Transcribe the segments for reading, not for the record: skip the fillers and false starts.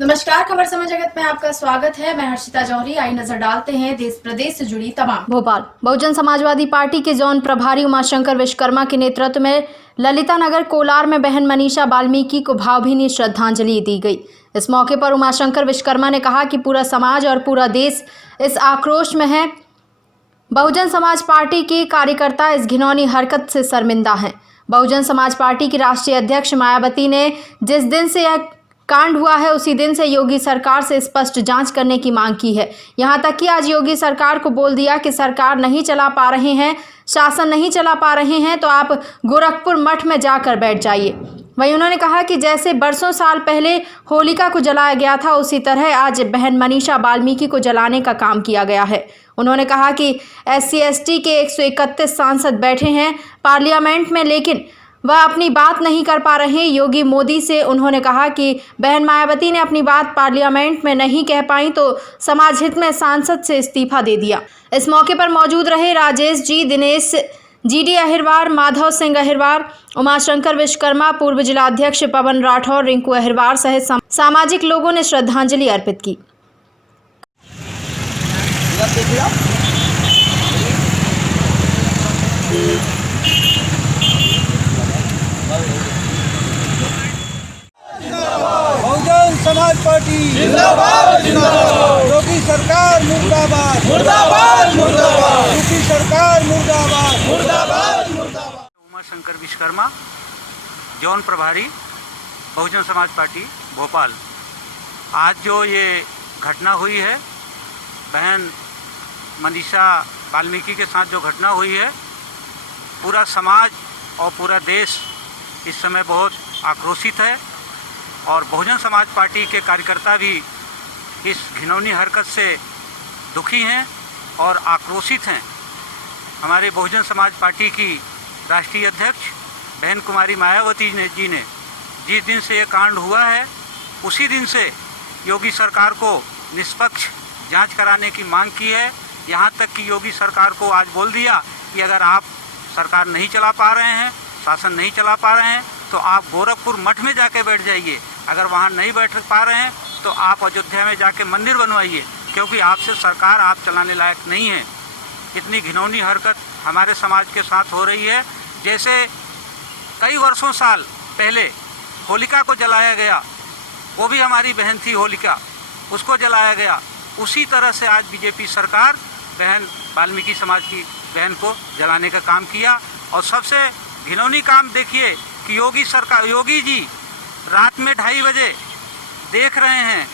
नमस्कार, खबर समय जगत में आपका स्वागत है। मैं हर्षिता जौहरी। आई नजर डालते हैं देश प्रदेश से जुड़ी तमाम। भोपाल बहुजन समाजवादी पार्टी के जॉन प्रभारी उमाशंकर विश्वकर्मा के नेतृत्व में ललिता नगर कोलार में बहन मनीषा वाल्मीकि को भावभीनी श्रद्धांजलि दी गई। इस मौके पर उमाशंकर विश्वकर्मा ने कहा कि पूरा समाज और पूरा देश इस आक्रोश में है। बहुजन समाज पार्टी के कार्यकर्ता इस घिनौनी हरकत से शर्मिंदा हैं। बहुजन समाज पार्टी की राष्ट्रीय अध्यक्ष मायावती ने जिस दिन से यह कांड हुआ है उसी दिन से योगी सरकार से स्पष्ट जांच करने की मांग की है। यहां तक कि आज योगी सरकार को बोल दिया कि सरकार नहीं चला पा रहे हैं, शासन नहीं चला पा रहे हैं तो आप गोरखपुर मठ में जाकर बैठ जाइए। वहीं उन्होंने कहा कि जैसे बरसों साल पहले होलिका को जलाया गया था उसी तरह आज बहन मनीषा वाल्मीकि को जलाने का काम किया गया है। उन्होंने कहा कि SC/ST के 131 सांसद बैठे हैं पार्लियामेंट में, लेकिन वह अपनी बात नहीं कर पा रहे। योगी मोदी से उन्होंने कहा कि बहन मायावती ने अपनी बात पार्लियामेंट में नहीं कह पाई तो समाज हित में सांसद से इस्तीफा दे दिया। इस मौके पर मौजूद रहे राजेश जी, दिनेश GD अहिरवार, माधव सिंह अहिरवार, उमाशंकर विश्वकर्मा, पूर्व जिलाध्यक्ष पवन राठौर, रिंकू अहिरवार सहित सामाजिक लोगों ने श्रद्धांजलि अर्पित की। बहुजन समाज पार्टी जिंदाबाद जिंदाबाद। योगी सरकार मुर्दाबाद मुर्दाबाद मुर्दाबाद। योगी सरकार मुर्दाबाद मुर्दाबाद मुर्दाबाद। उमाशंकर विश्वकर्मा, जॉन प्रभारी, बहुजन समाज पार्टी भोपाल। आज जो ये घटना हुई है, बहन मनीषा वाल्मीकि के साथ जो घटना हुई है, पूरा समाज और पूरा देश इस समय बहुत आक्रोशित है और बहुजन समाज पार्टी के कार्यकर्ता भी इस घिनौनी हरकत से दुखी हैं और आक्रोशित हैं। हमारे बहुजन समाज पार्टी की राष्ट्रीय अध्यक्ष बहन कुमारी मायावती जी ने जिस दिन से ये कांड हुआ है उसी दिन से योगी सरकार को निष्पक्ष जांच कराने की मांग की है। यहाँ तक कि योगी सरकार को आज बोल दिया कि अगर आप सरकार नहीं चला पा रहे हैं, शासन नहीं चला पा रहे हैं तो आप गोरखपुर मठ में जाके बैठ जाइए। अगर वहाँ नहीं बैठ पा रहे हैं तो आप अयोध्या में जाके मंदिर बनवाइए, क्योंकि आपसे सरकार आप चलाने लायक नहीं है। इतनी घिनौनी हरकत हमारे समाज के साथ हो रही है। जैसे कई वर्षों साल पहले होलिका को जलाया गया, वो भी हमारी बहन थी होलिका, उसको जलाया गया, उसी तरह से आज बीजेपी सरकार बहन वाल्मीकि समाज की बहन को जलाने का काम किया। और सबसे घिनौनी काम देखिए कि योगी जी रात में 2:30 बजे देख रहे हैं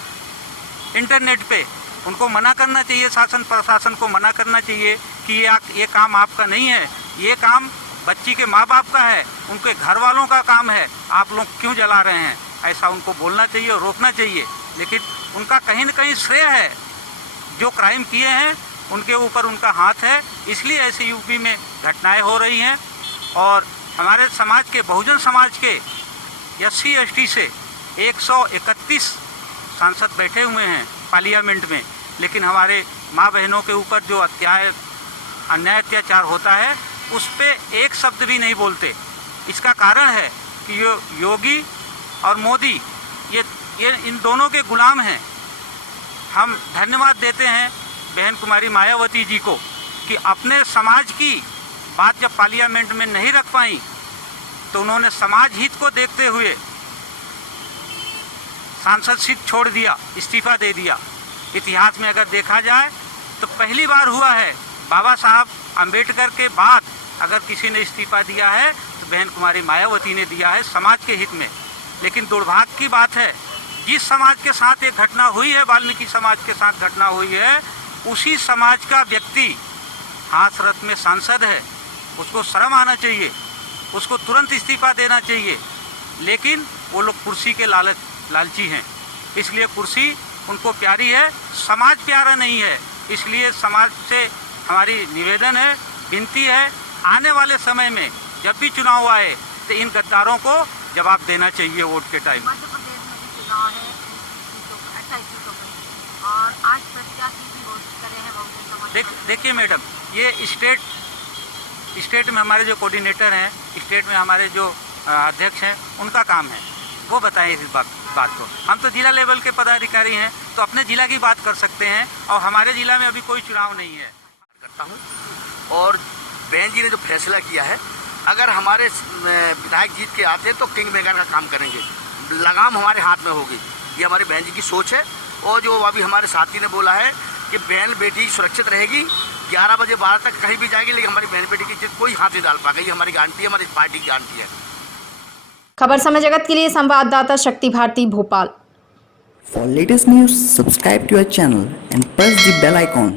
इंटरनेट पे। उनको मना करना चाहिए, शासन प्रशासन को मना करना चाहिए कि ये काम आपका नहीं है, ये काम बच्ची के माँ बाप का है, उनके घर वालों का काम है, आप लोग क्यों जला रहे हैं, ऐसा उनको बोलना चाहिए और रोकना चाहिए। लेकिन उनका कहीं न कहीं श्रेय है, जो क्राइम किए हैं उनके ऊपर उनका हाथ है, इसलिए ऐसे यूपी में घटनाएं हो रही हैं। और हमारे समाज के, बहुजन समाज के SC/ST से 131 सांसद बैठे हुए हैं पार्लियामेंट में, लेकिन हमारे माँ बहनों के ऊपर जो अन्याय अत्याचार होता है उस पर एक शब्द भी नहीं बोलते। इसका कारण है कि योगी और मोदी ये इन दोनों के गुलाम हैं। हम धन्यवाद देते हैं बहन कुमारी मायावती जी को कि अपने समाज की बात जब पार्लियामेंट में नहीं रख पाई तो उन्होंने समाज हित को देखते हुए सांसद सीट छोड़ दिया, इस्तीफा दे दिया। इतिहास में अगर देखा जाए तो पहली बार हुआ है, बाबा साहब अंबेडकर के बाद अगर किसी ने इस्तीफा दिया है तो बहन कुमारी मायावती ने दिया है समाज के हित में। लेकिन दुर्भाग्य की बात है, जिस समाज के साथ ये घटना हुई है, वाल्मीकि समाज के साथ घटना हुई है, उसी समाज का व्यक्ति हाथरस में सांसद है। उसको शर्म आना चाहिए, उसको तुरंत इस्तीफा देना चाहिए। लेकिन वो लोग कुर्सी के लालची हैं, इसलिए कुर्सी उनको प्यारी है, समाज प्यारा नहीं है। इसलिए समाज से हमारी निवेदन है, विनती है, आने वाले समय में जब भी चुनाव आए तो इन गद्दारों को जवाब देना चाहिए वोट के टाइम। मध्य प्रदेश में भी चुनाव है 28 सीटों पर और आज प्रत्याशी भी घोषित करे हैं बहुजन समाज। देखिए मैडम, ये स्टेट में हमारे जो कोऑर्डिनेटर हैं, स्टेट में हमारे जो अध्यक्ष हैं, उनका काम है, वो बताएं इस बात। बात को। हम तो जिला लेवल के पदाधिकारी हैं, तो अपने जिला की बात कर सकते हैं, और हमारे जिला में अभी कोई चुनाव नहीं है। करता हूँ और बहन जी ने जो फैसला किया है, अगर हमारे विधायक जीत के आते हैं तो किंग मेकर का काम करेंगे, लगाम हमारे हाथ में होगी। ये हमारी बहन जी की सोच है। और जो अभी हमारे साथी ने बोला है कि बहन बेटी सुरक्षित रहेगी, 11 बजे 12 तक कहीं भी जाएगी, लेकिन हमारी बहन बेटी की इज्जत कोई हाथ नहीं डाल पाएगा। ये हमारी गारंटी है, हमारी पार्टी की गारंटी है। खबर समय जगत के लिए संवाददाता शक्ति Bharti, Bhopal. For latest news, subscribe to our channel and press the bell icon.